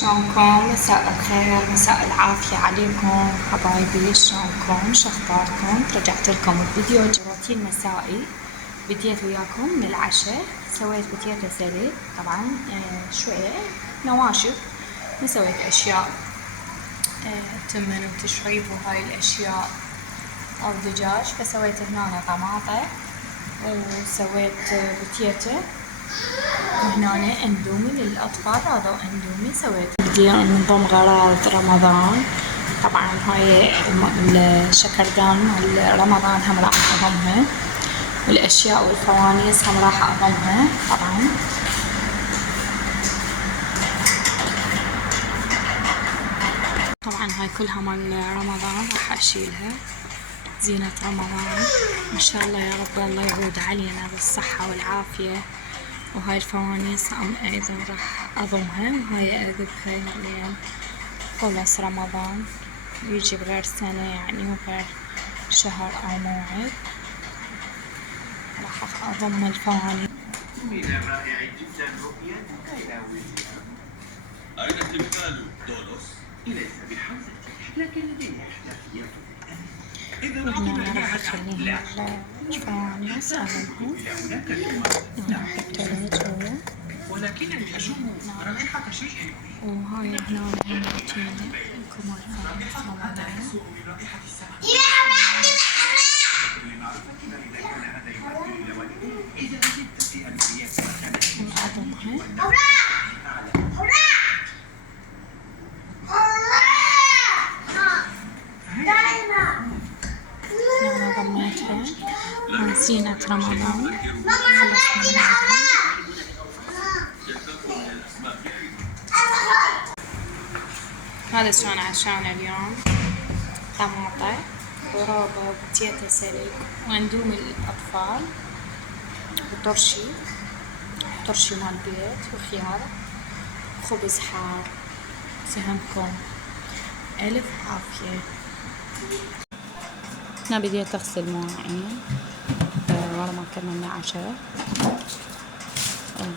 شلونكم؟ مساء الخير، مساء العافية عليكم حبايبي. شلونكم؟ شخباركم؟ رجعت لكم الفيديو روتين مسائي. بديت وياكم من العشاء، سويت بوتيتا سلق طبعا شوية نواشف، ما سويت أشياء تمن وتشريب وهاي الأشياء أو دجاج، فسويت هنا طماطة وسويت بوتيتا، وهنا اندومي للأطفال. هذا اندومي سويت. بدي نظام غراض رمضان، طبعا هاي الشكردان مال رمضان هم راح أضمها، والأشياء والفوانيس هم راح أضمها. طبعا هاي كلها مال رمضان راح أشيلها، زينة رمضان إن شاء الله يا رب. الله يعود علينا بالصحة والعافية. وهاي الفوانيس أيضا راح أضمها، وهاي أذبها يعني خلص رمضان يجي بغير سنة يعني وغير شهر أو موعد راح أضم الفوانيس. من الرائع جدا رؤيتك يا ويليام. أين التمثال دولوس؟ ليس بحوزتي، لكن لدي احتفالية الآن. إذا أنا راح أخليها الفوانيس أضمها. ولكنني أشم رائحة شيء. وهاي هنا هم روتيني لكم الفوانيس رمضان. أضمها أنا ضميتها من زينة رمضان. خلصنا هذا شلون عشان اليوم: طماطة ورابة وبوتيتا سلق واندومي للأطفال وطرشي مال بيت وخيار وخبز حار. سهمكم ألف عافية. هنا بديت أغسل مواعين ورا ما كملنا عشاء.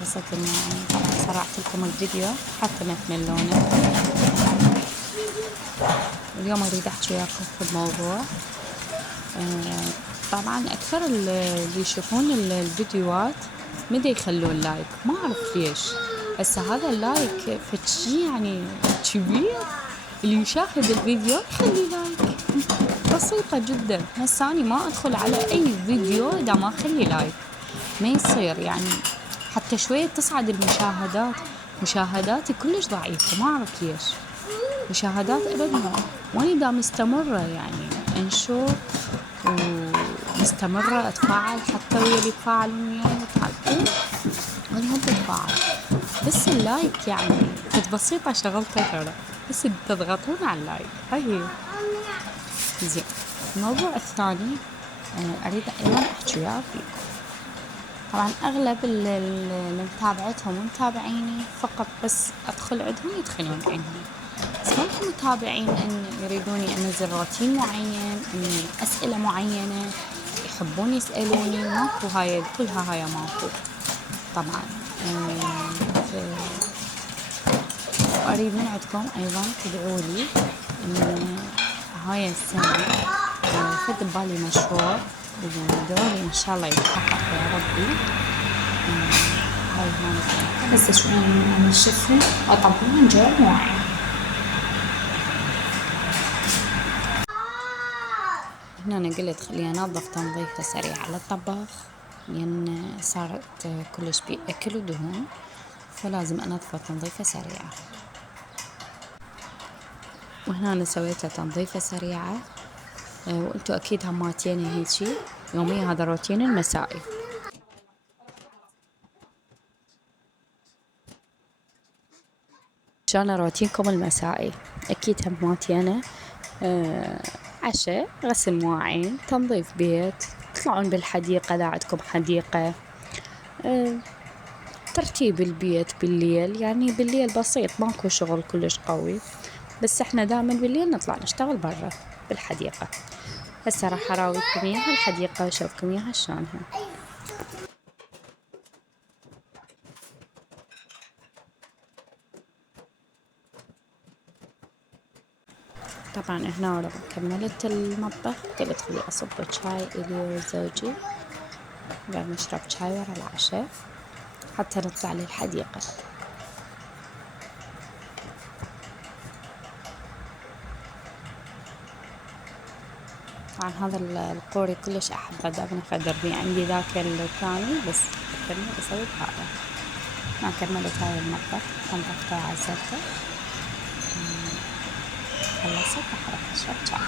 غسلت المواعين، طبعا سرعت لكم الفيديو حتى ما تملونه. اليوم أريد أحكي وياكم في الموضوع. طبعا أكثر اللي يشوفون الفيديوهات مدى يخلون لايك، ما أعرف ليش. هسه هذا اللايك فشي يعني كبير، اللي يشاهد الفيديو يخلي لايك، بسيطة جدا. هسه أنا ما أدخل على أي فيديو إذا ما أخلي لايك، ما يصير يعني. حتى شوية تصعد المشاهدات، مشاهداتي كلش ضعيفة، ما أعرف ليش. مشاهدات أبدا، وأنا دا مستمرة يعني أنشر ومستمرة أتفاعل، حتى ويا اللي يتفاعلون وياي تعرفون أنا هم بتفاعل. بس اللايك يعني كانت بسيطة شغلتها ترى، بس تضغطون على اللايك. هاي زين. الموضوع الثاني أريد أيضا أحكي وياه فيكم. طبعا أغلب اللي متابعتهم ومتابعيني فقط بس أدخل عندهم يدخلون عندي، بس ممكن متابعين إن يريدوني أنزل روتين معين، إن أسئلة معينة يحبون يسألوني، ماكو هاي كلها هاي ماكو طبعا. وأريد من عندكم أيضا تدعولي إن هاي السنة فد ببالي مشروع، ودعولي إن شاء الله يتحقق يا ربي. هاي هون بس شوي نشفها وأطبقها نجار مواعين. هنا أنا قلت خليني أنظف تنظيفة سريعة للطباخ، لأن صارت كلش بيه أكل ودهون، فلازم أنظفه تنظيفة سريعة. وهنا أنا سويت تنظيفة سريعة، وأنتوا أكيد هماتين هيجي يوميا. هذا روتين المسائي. شلون روتينكم المسائي؟ أكيد هماتين عشاء، غسل مواعين، تنظيف بيت، تطلعون بالحديقة إذا عندكم حديقة، ترتيب البيت بالليل. يعني بالليل بسيط، ماكو شغل كلش قوي، بس احنا دائما بالليل نطلع نشتغل برا بالحديقة. هسه راح أراويكم إياها الحديقة وأشوفكم إياها شلونها. طبعا هنا لما كملت المطبخ قلت خلي أصب شاي إلي وزوجي، بعد نشرب شاي ورا العشاء حتى نطلع للحديقة. طبعا هذا القوري كلش أحبه، دائما أقدر بيه، عندي ذاك الثاني بس أكمل أسوي بهذا. ما كملت هاي المطبخ، نظفته وعزلته، خلصت وحرك أشرب شاي.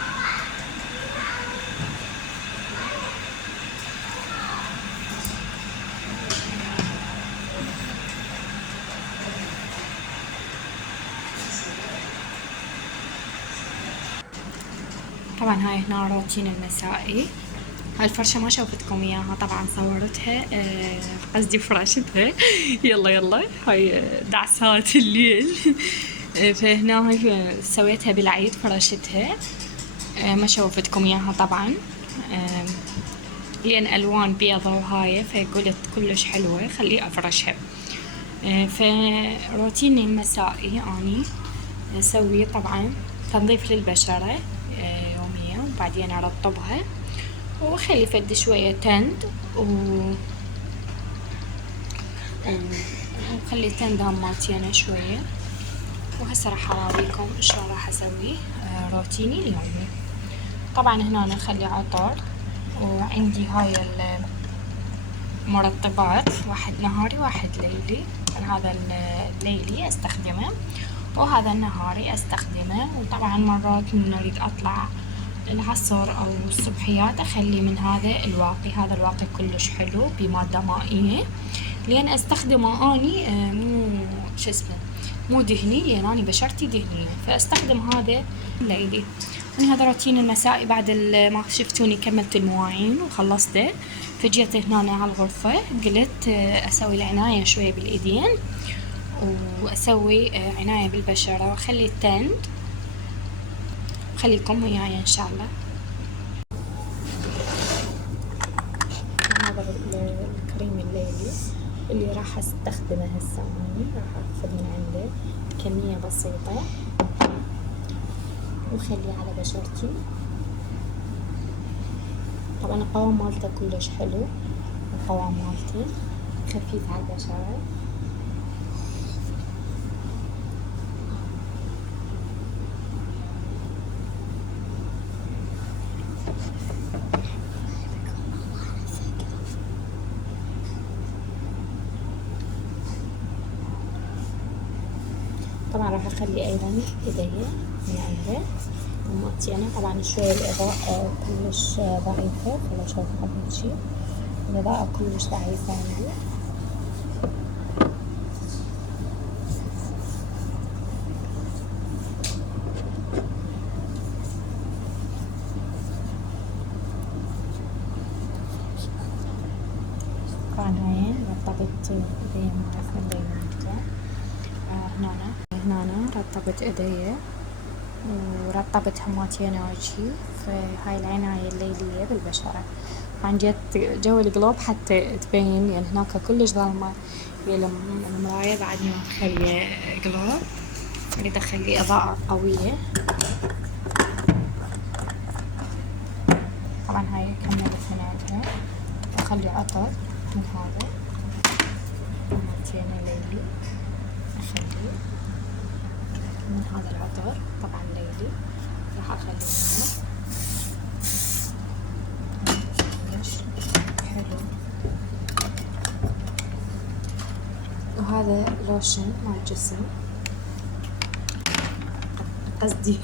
طبعا هاي هنا روتين المسائي. هاي الفرشة ما شوفتكم اياها، طبعا صورتها قصدي فراشتها يلا هاي دعسات الليل فهنا هاي سويتها بالعيد فرشتها، ما شوفتكم اياها طبعا لان الوان بيضة وهاي، فقلت كلش حلوة خلي افرشها. فروتيني المسائي اني اسوي طبعا تنظيف للبشرة يوميا، وبعدين ارطبها وخلي فد شوية تند وخلي التند مالتينا شوية. وهسه راح اراويكم شلون راح اسوي روتيني اليومي. طبعا هنا نخلي عطر، وعندي هاي المرطبات، واحد نهاري واحد ليلي. هذا الليلي استخدمه وهذا النهاري استخدمه. وطبعا مرات من اريد اطلع العصر او الصبحيات اخلي من هذا الواقي. هذا الواقي كلش حلو بمادة مائية، لان استخدمه اني مو دهني، لان اني بشرتي دهنية، فاستخدم هذا الليلي. هذا روتين المسائي. بعد ما شفتوني كملت المواعين وخلصته، فجيت هنا على الغرفة قلت اسوي العناية شوية بالايدين واسوي عناية بالبشرة واخلي التند. خليكم وياي ان شاء الله. هذا الكريم الليلي اللي راح استخدمه هسه، اني راح اخذ من عنده كمية بسيطة وخليه على بشرتي. طبعا القوام مالته كلش حلو، القوام مالته خفيف على البشرة. طبعا راح اخلي ايضا ايدي من عنده ومعطينا. طبعا شوية الاضاءة كلش ضعيفة، خلوا اشوفكم هيجي الاضاءة كلش ضعيفة عندي. طبعا هاي رطبت ايدي من دايما هنا رطبت ايدي ورطبت هماتين وجهي في هاي العناية الليلية بالبشرة. طبعا جيت جو القلوب حتى تبين، لان هناك كلش ظلمة المراية، بعد ما تخلي قلوب اريد اخلي اضاءة قوية. طبعا هاي كملت من عندها واخلي عطر من هذا هماتين الليلي، اخلي من هذا العطر طبعا ليلي راح اخلي منه حلو. وهذا لوشن مال الجسم، قصدي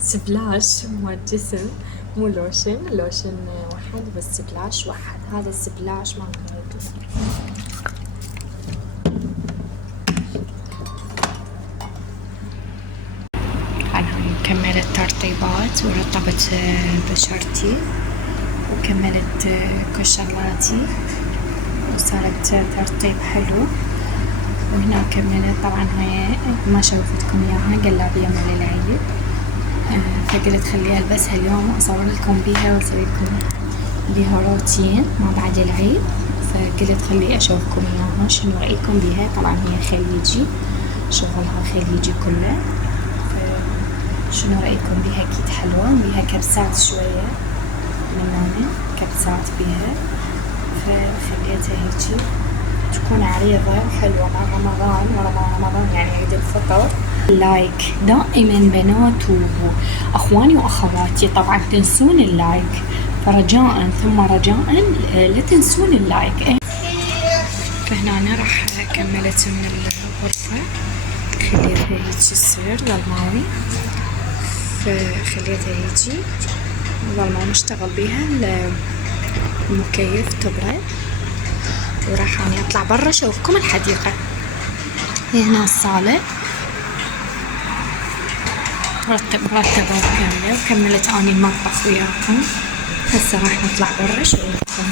سبلاش مال الجسم، مو لوشن واحد بس سبلاش واحد. هذا السبلاش مال الجسم. كملت ترطيبات ورطبت بشرتي وكملت كل شغلاتي وصارت ترطيب حلو. وهنا كملت. طبعا هاي ما شوفتكم اياها قلابية مال العيد، فقلت خلي البسها اليوم واصور لكم بيها واسوي لكم بيها روتين ما بعد العيد. فقلت خلي اشوفكم اياها شنو رايكم بيها. طبعا هي خليجي، شغلها خليجي كله، شنو رأيكم بها؟ أكيد حلوة، بها كبسات شوية من هنا، كبسات بها، فخليتها هيجي تكون عريضة وحلوة مع رمضان، ورمضان يعني عيد الفطر. اللايك دائما بنات وأخواني وأخواتي طبعا تنسون اللايك، فرجاء ثم رجاء لا تنسون اللايك. فهنا أنا راح كملت من الغرفة، خليتها هيجي تصير ظلماوي، فخليتها هيجي ظلماوي مشتغل بيها المكيف تبرد، وراح أنا أطلع برا أشوفكم الحديقة. هنا الصالة مرتبة وكاملة، وكملت أني المطبخ وياكم. هسه راح نطلع برا أشوفكم.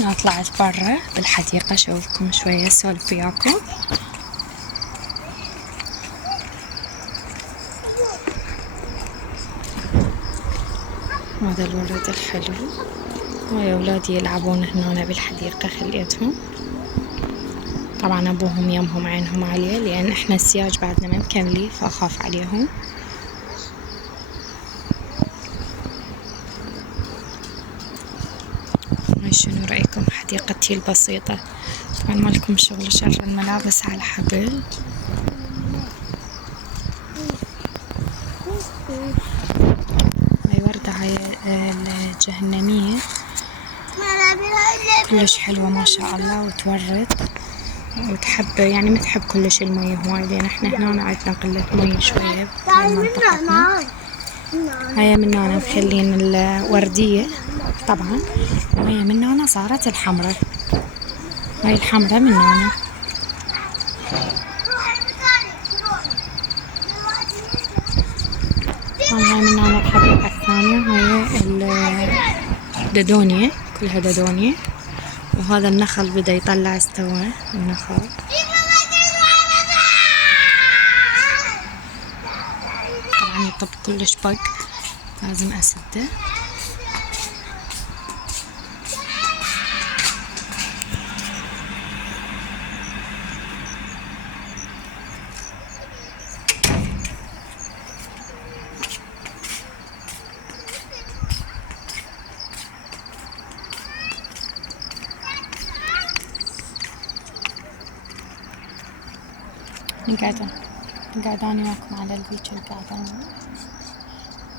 أنا طلعت برا بالحديقة أشوفكم شوية أسولف وياكم. هذا الولد الحلو، ويا أولادي يلعبون هنا بالحديقة، خليتهم طبعا أبوهم يمهم عينهم عليه، لأن إحنا السياج بعدنا ما مكملين فأخاف عليهم. شنو رأيكم حديقتي البسيطة؟ طبعا مالكم شغل شر الملابس على حبل. هاي وردة، هاي الجهنمية كلش حلوة ما شاء الله، وتورد وتحب يعني ما تحب كلش المي هواي، لأن احنا هنا عندنا قلة مي شوية بمنطقتنا. هاي من هنا مخلين الوردية طبعا، وهي من هنا صارت الحمرة. هاي الحمرة من هنا. هاي من هنا الحديقة الثانية، هاي الددونية كلها ددونية، وهذا النخل بدأ يطلع، استوى النخل. طبعا يطب كلش بق، لازم أسده. قاعدة أنا وياكم على البيتش، قاعدة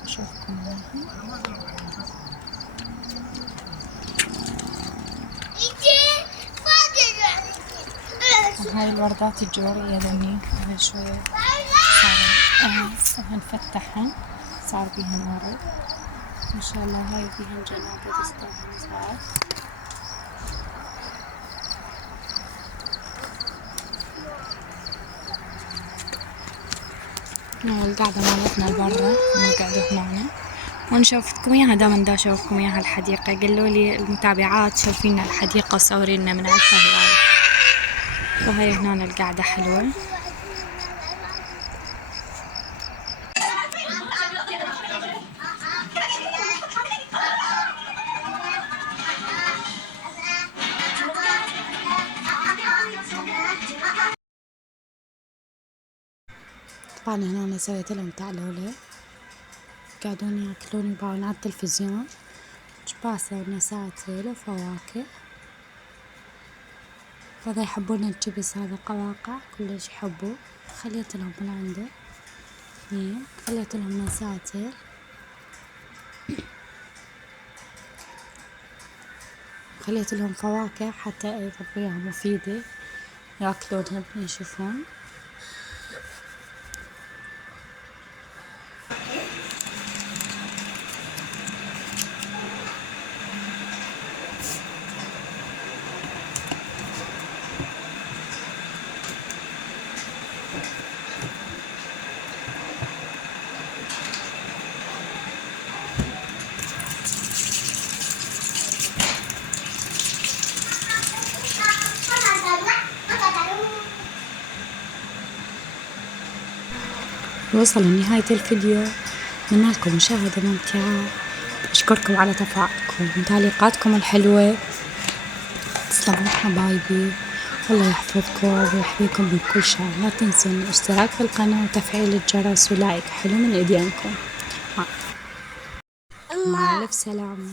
أشوفكم وياها. هاي الوردات الجورية ذني قبل شوية صار هنفتحها، صار بيهن ورد إن شاء الله. هاي بيهن جنابة تستاهل صار. القعدة مالتنا برا، نقعد هنا ونشوفكم اياها. دائما دا اشوفكم اياها الحديقة. قالوا لي المتابعات شوفينا الحديقة وصوري لنا من عندها هواي. وهي هنا القعدة حلوة. طبعا هنا أنا سويت لهم تعلولة، قاعدون ياكلون يباون على التلفزيون، جباسة ونساتل وفواكه. هذا يحبون الجبس، هذا قواقع كلش يحبوا. خليت لهم من عنده خليت لهم نساتل، خليت لهم فواكه حتى يضبيها مفيدة ياكلونها يشوفون. وصل لنهاية الفيديو، أتمنى لكم مشاهدة ممتعة. أشكركم على تفاعلكم وتعليقاتكم الحلوة. تسلموا حبايبي، الله يحفظكم ويحميكم من كل شر. لا تنسوا الاشتراك في القناة وتفعيل الجرس ولايك حلو من ايدينكم. مع ألف سلامة.